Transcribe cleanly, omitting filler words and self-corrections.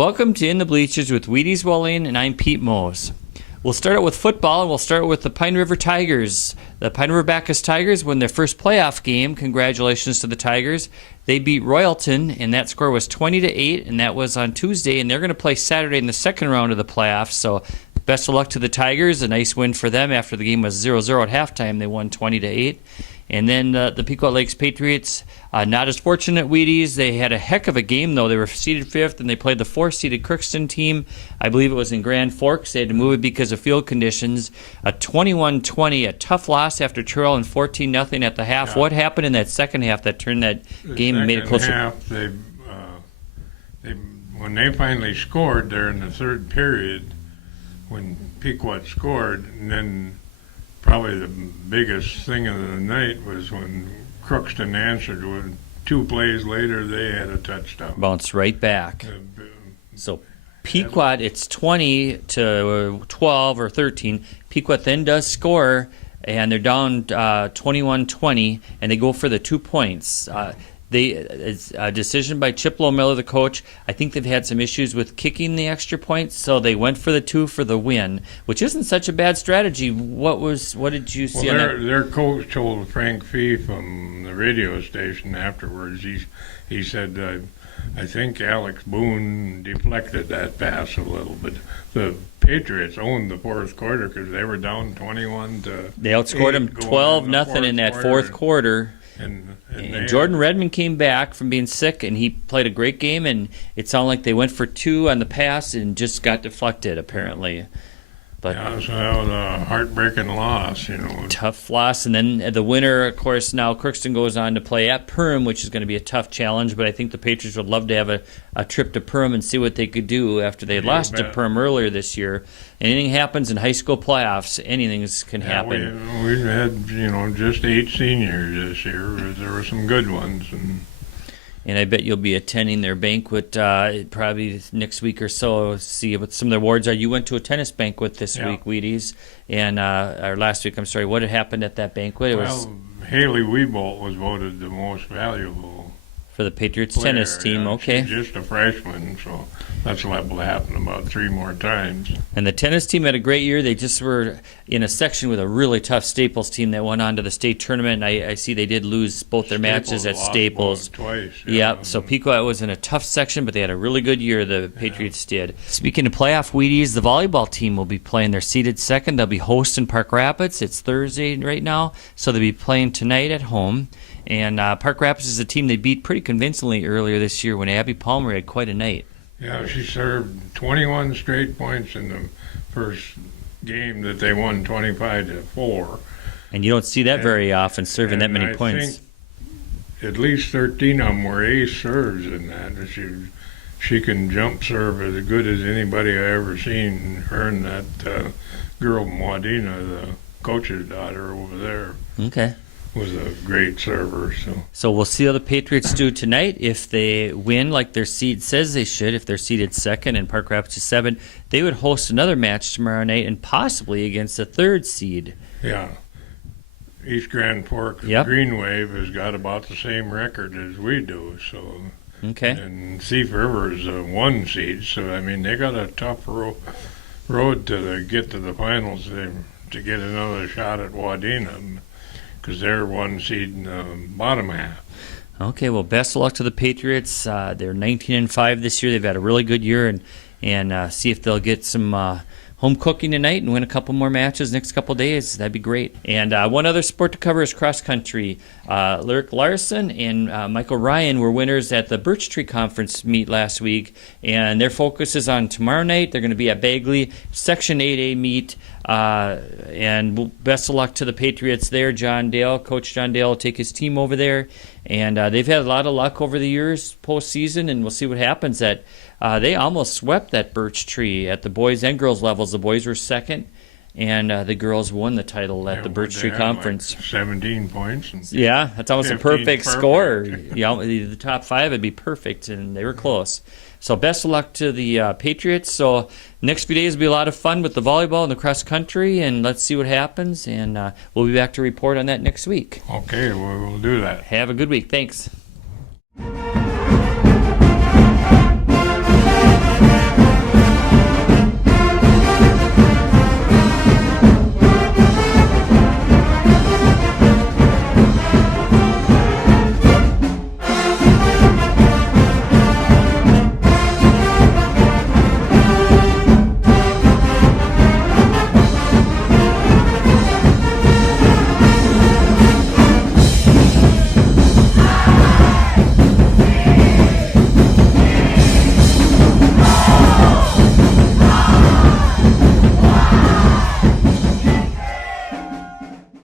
Welcome to In the Bleachers with Wheaties Wallin, and I'm Pete Mohs. We'll start out with football, and we'll start with the Pine River Tigers. The Pine River-Backus Tigers won their first playoff game. Congratulations to the Tigers. They beat Royalton, and that score was 20-8, and that was on Tuesday, and they're going to play Saturday in the second round of the playoffs, so best of luck to the Tigers. A nice win for them after the game was 0-0 at halftime. They won 20-8. And then the Pequot Lakes Patriots, not as fortunate Wheaties. They had a heck of a game, though. They were seeded fifth, and they played the fourth-seeded Crookston team. I believe it was in Grand Forks. They had to move it because of field conditions. A 21-20, a tough loss after trailing 14-0 at the half. Yeah. What happened in that second half that turned that game and made it closer? Half, when they finally scored there in the third period, when Pequot scored, and then probably the biggest thing of the night was when Crookston answered. When 2 plays later, they had a touchdown. Bounced right back. So Pequot, it's 20-12 or 13. Pequot then does score, and they're down 21-20, and they go for the 2 points. It's a decision by Chip Miller, the coach. I think they've had some issues with kicking the extra points, so they went for the 2 for the win, which isn't such a bad strategy. What did you see on that? Their coach told Frank Fee from the radio station afterwards, he said, I think Alex Boone deflected that pass a little bit. The Patriots owned the fourth quarter because they were down 21-8. They outscored them 12-0 in that fourth quarter. And Jordan Redmond came back from being sick, and he played a great game, and it sounded like they went for 2 on the pass and just got deflected, apparently. But yeah, so that was a heartbreaking loss, Tough loss, and then the winner, of course, now Crookston goes on to play at Perham, which is going to be a tough challenge, but I think the Patriots would love to have a trip to Perham and see what they could do after they lost to Perham earlier this year. Anything happens in high school playoffs, anything can happen. We've had, just 8 seniors this year. There were some good ones, and I bet you'll be attending their banquet probably next week or so. See what some of the awards are. You went to a tennis banquet this week, Wheaties, and or last week. I'm sorry. What had happened at that banquet? Haley Weebolt was voted the most valuable for the Patriots player. Tennis team. Okay, she's just a freshman, so that's liable to happen about 3 more times. And the tennis team had a great year. They just were in a section with a really tough Staples team that went on to the state tournament. I see they did lose both their matches at Staples. Twice. Yep. So Pequot was in a tough section, but they had a really good year, the Patriots did. Speaking of playoff Wheaties, the volleyball team will be playing. They're seeded second. They'll be hosting Park Rapids. It's Thursday right now, so they'll be playing tonight at home. And Park Rapids is a team they beat pretty convincingly earlier this year when Abby Palmer had quite a night. Yeah, she served 21 straight points in the first game that they won 25-4. And you don't see that very often, serving that many points. I think at least 13 of them were ace serves in that. She can jump serve as good as anybody I ever seen. Her and that girl Wadena, the coach's daughter over there. Okay. Was a great server. So we'll see how the Patriots do tonight. If they win like their seed says they should, if they're seeded second and Park Rapids is 7, they would host another match tomorrow night and possibly against the 3rd seed. Yeah. East Grand Forks Green Wave has got about the same record as we do. So. Okay. And Thief River is a 1 seed, so they got a tough road to get to the finals to get another shot at Wadena, because they're 1 seed in the bottom half. Okay, well, best of luck to the Patriots. They're 19-5 this year. They've had a really good year, and see if they'll get some home cooking tonight and win a couple more matches next couple days. That'd be great. And one other sport to cover is cross country. Lyric Larson and Michael Ryan were winners at the Birch Tree Conference meet last week, and their focus is on tomorrow night. They're going to be at Bagley, Section 8A meet. And best of luck to the Patriots there. Coach John Dale will take his team over there, and they've had a lot of luck over the years postseason, and we'll see what happens. They almost swept that Birch Tree at the boys and girls levels. The boys were second, and the girls won the title at the Birch Tree Conference. 17 points. Yeah, that's almost a perfect score. The top 5 would be perfect, and they were close. So best of luck to the Patriots. So next few days will be a lot of fun with the volleyball and the cross country, and let's see what happens. And we'll be back to report on that next week. Okay, we'll do that. Have a good week. Thanks.